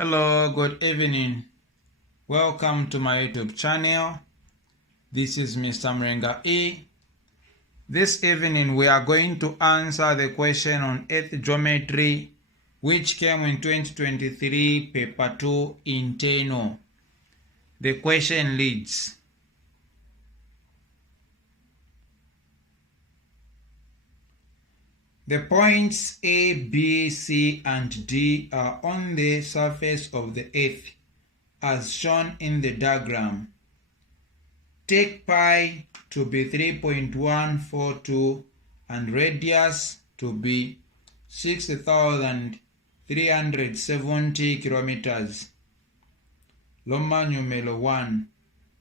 Hello, good evening. Welcome to my YouTube channel. This is Mr. Mrenga E. This evening we are going to answer the question on Earth geometry which came in 2023 paper 2 internal. The question reads: the points A, B, C, and D are on the surface of the Earth as shown in the diagram. Take pi to be 3.142 and radius to be 6,370 kilometers. Loma numero 1.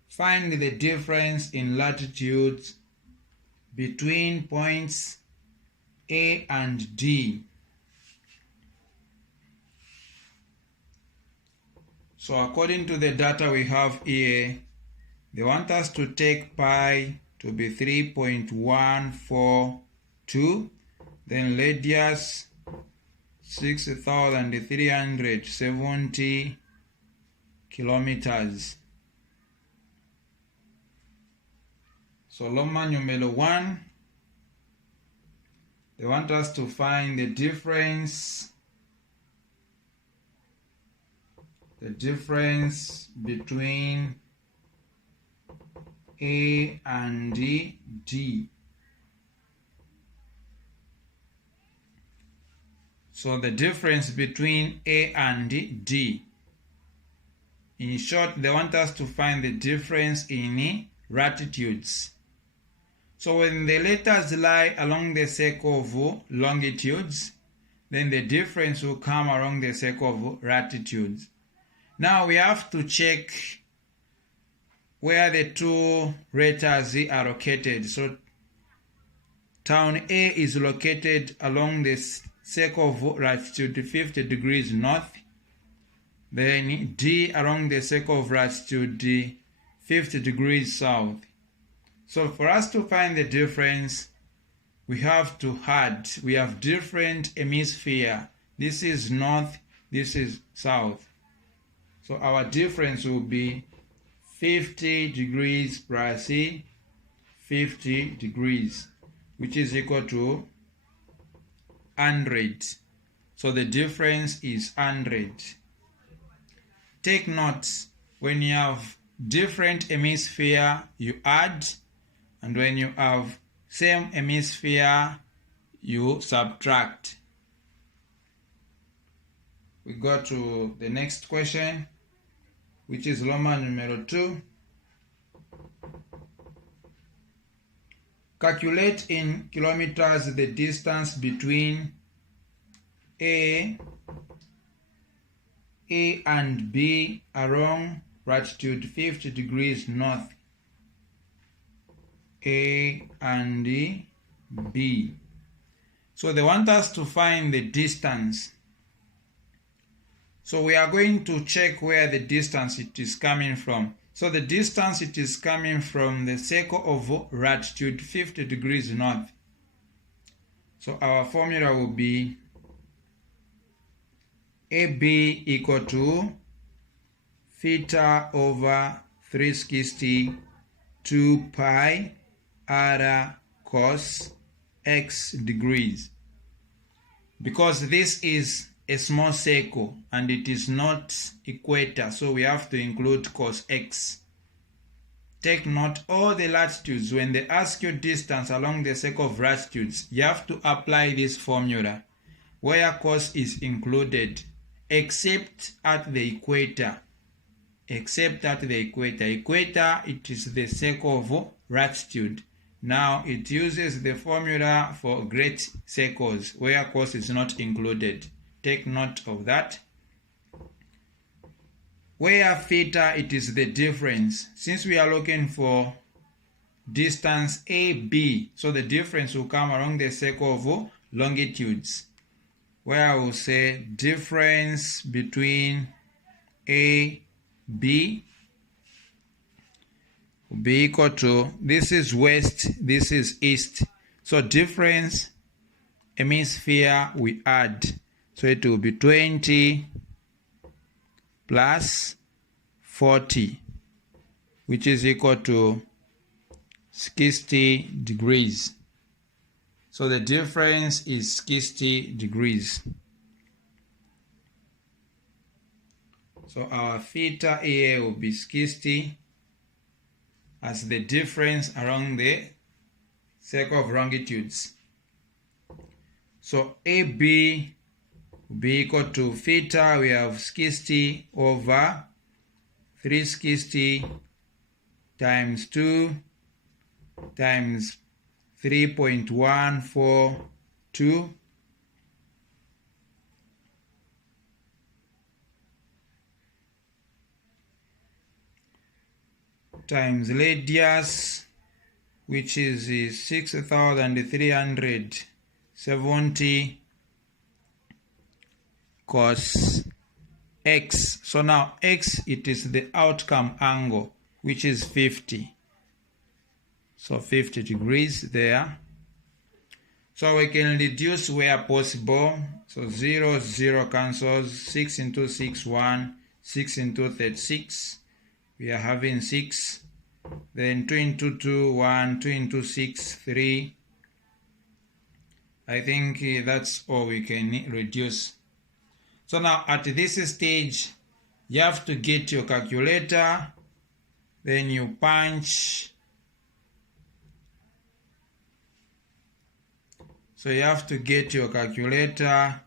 Find the difference in latitudes between points A and D. So according to the data we have here, they want us to take pi to be 3.142, then radius 6,370 kilometers. So Loma numero 1, they want us to find the difference between A and D. So the difference between A and D. In short, they want us to find the difference in latitudes. So when the letters lie along the circle of longitudes, then the difference will come along the circle of latitudes. Now we have to check where the two letters are located. So town A is located along the circle of latitude 50 degrees north, then D along the circle of latitude 50 degrees south. So for us to find the difference, we have to add. We have different hemisphere. This is north, this is south. So our difference will be 50 degrees plus 50 degrees, which is equal to 100. So the difference is 100. Take note, when you have different hemisphere, you add, and when you have same hemisphere, you subtract. We go to the next question, which is Loma numero 2. Calculate in kilometers the distance between A and B along latitude 50 degrees north. A and B. So they want us to find the distance. So we are going to check where the distance it is coming from. So the distance it is coming from the circle of latitude 50 degrees north. So our formula will be AB equal to theta over 360 2 pi r cos x degrees. Because this is a small circle and it is not equator, so we have to include cos x. Take note, all the latitudes, when they ask you distance along the circle of latitudes, you have to apply this formula where cos is included, except at the equator. Equator, it is the circle of latitude. Now it uses the formula for great circles where cos is not included. Take note of that. Where theta, it is the difference. Since we are looking for distance AB, so the difference will come along the circle of longitudes, where I will say difference between A, B will be equal to, this is west, this is east. So difference hemisphere we add. So it will be 20 plus 40, which is equal to 60 degrees. So the difference is 60 degrees. So our theta here will be 60 as the difference along the circle of longitudes. So AB will be equal to theta, we have 60 over 360 times 2 times 3.142 times radius, which is 6,370 cos x. So now x, it is the outcome angle, which is 50. So 50 degrees there. So we can reduce where possible. So 0, 0 cancels. 6 into 6, 1. 6 into 36. We are having 6. Then 2 into 2, 1. 2 into 6, 3. I think that's all we can reduce. So now at this stage, you have to get your calculator. Then you punch. So you have to get your calculator.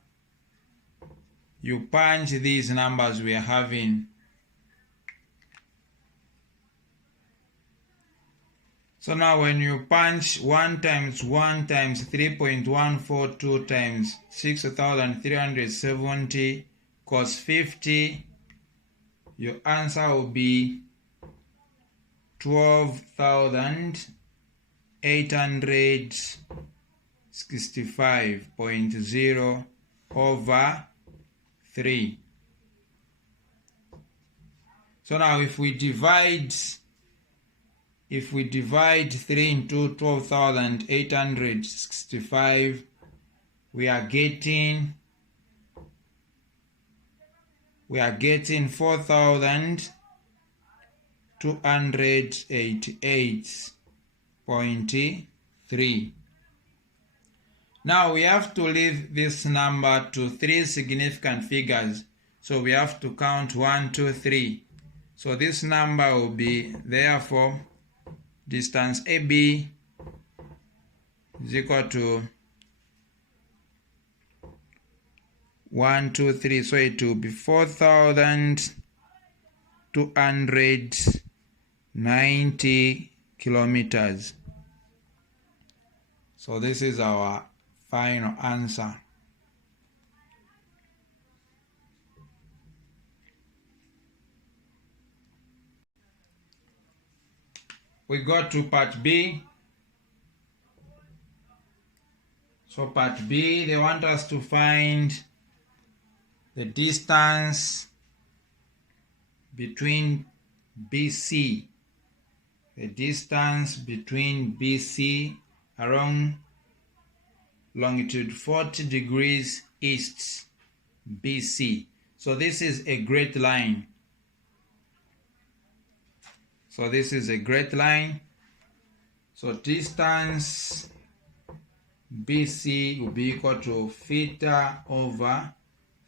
You punch these numbers we are having. So now when you punch 1 times 1 times 3.142 times 6,370 cos 50, your answer will be 12,865.0 over 3. So now if we divide 3 into 12,865, we are getting 4,288.3. Now we have to leave this number to 3 significant figures. So we have to count 1, 2, 3. So this number will be, therefore, distance AB is equal to 1, 2, 3. So it will be 4,290 kilometers. So this is our final answer. We go to part B. So part B, they want us to find the distance between BC. The distance between BC along longitude 40 degrees east, BC. So this is a great line. So this is a great line. So distance BC will be equal to theta over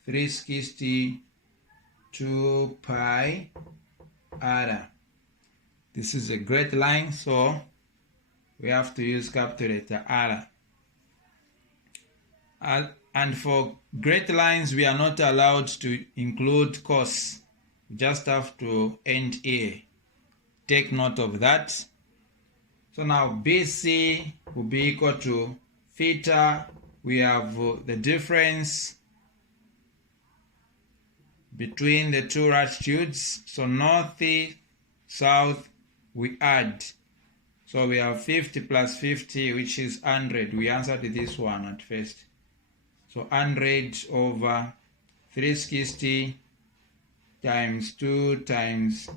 362 pi r. This is a great line, so we have to use calculator R. And for great lines, we are not allowed to include cos. We just have to end here. Take note of that. So now BC will be equal to theta. We have the difference between the two latitudes. So north, south, we add. So we have 50 plus 50, which is 100. We answered this one at first. So 100 over 360 times 2 times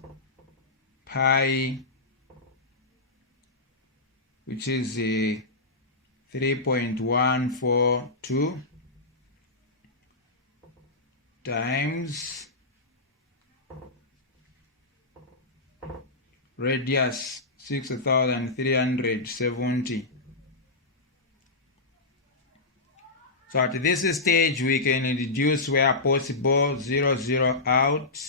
pi, which is 3.142 times radius 6,370. So at this stage we can reduce where possible, 0, 0 out.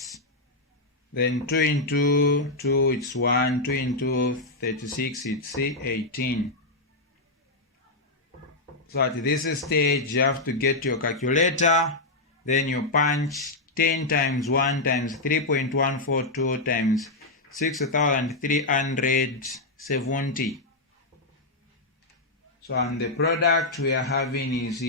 Then 2 into 2 it's 1, 2 into 36 it's 18. So at this stage you have to get your calculator, then you punch 10 times 1 times 3.142 times 6,370. So and the product we are having is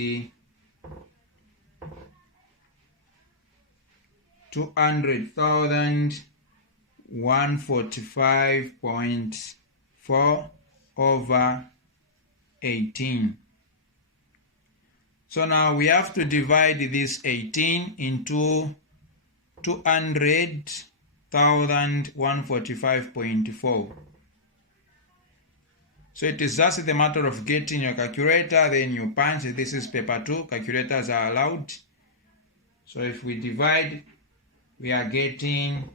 200,145.4 over 18. So now we have to divide this 18 into 200,145.4. So it is just the matter of getting your calculator, then you punch. This is paper 2, calculators are allowed. So if we divide, we are getting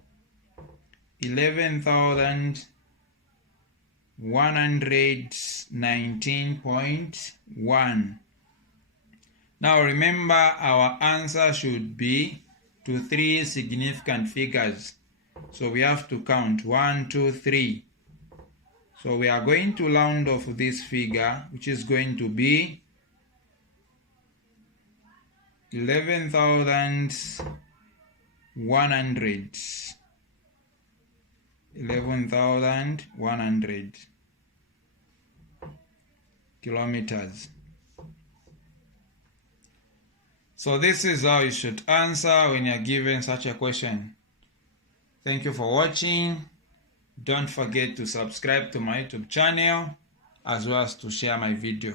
11,119.1. Now remember, our answer should be to 3 significant figures. So we have to count 1, 2, 3. So we are going to round off this figure, which is going to be 11,100. 11,100 kilometers. So this is how you should answer when you are given such a question. Thank you for watching. Don't forget to subscribe to my YouTube channel as well as to share my video.